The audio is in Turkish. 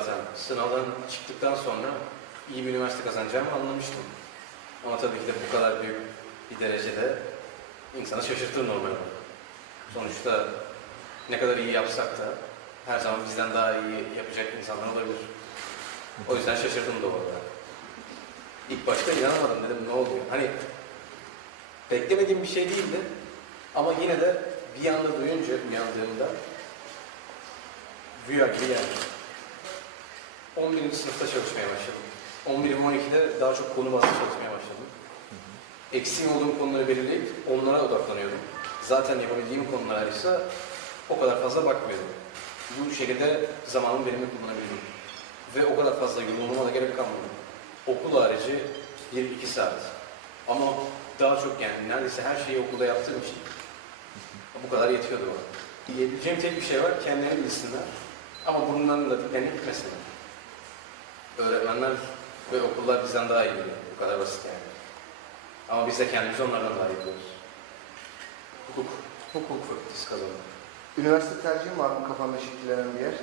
zaten. Sınavdan çıktıktan sonra iyi bir üniversite kazanacağımı anlamıştım. Ama tabii ki de bu kadar büyük bir derecede insanı şaşırtır normal. Sonuçta ne kadar iyi yapsak da her zaman bizden daha iyi yapacak insanlar olabilir. O yüzden şaşırdım doğal olarak. İlk başta inanamadım dedim ne oluyor? Hani beklemediğim bir şey değildi ama yine de bir anda duyunca uyandığımda rüya gibi geldi. 11. sınıfta çalışmaya başladım. 11 ve 12'de daha çok konu bazlı çalışmaya başladım. Eksiğim olduğum konuları belirleyip onlara odaklanıyordum. Zaten yapabildiğim konular ise o kadar fazla bakmıyordum. Bu şekilde zamanımı verimli kullanabildim. Ve o kadar fazla yoğunluğuma da gerek kalmadı. Okul harici 1-2 saat. Ama daha çok yani neredeyse her şeyi okulda yaptığım için bu kadar yetiyordu bana. Diyebileceğim tek bir şey var, kendilerini bilsinler. Ama bundan da diplerine gitmesinler. Öğretmenler ve okullar bizden daha iyi biliyor. Bu kadar basit yani. Ama biz de kendimizi onlardan daha iyi biliyoruz. Hukuk. Hukuk fakültesi kazandım. Üniversite tercihin var mı kafanda şekillenen bir yer?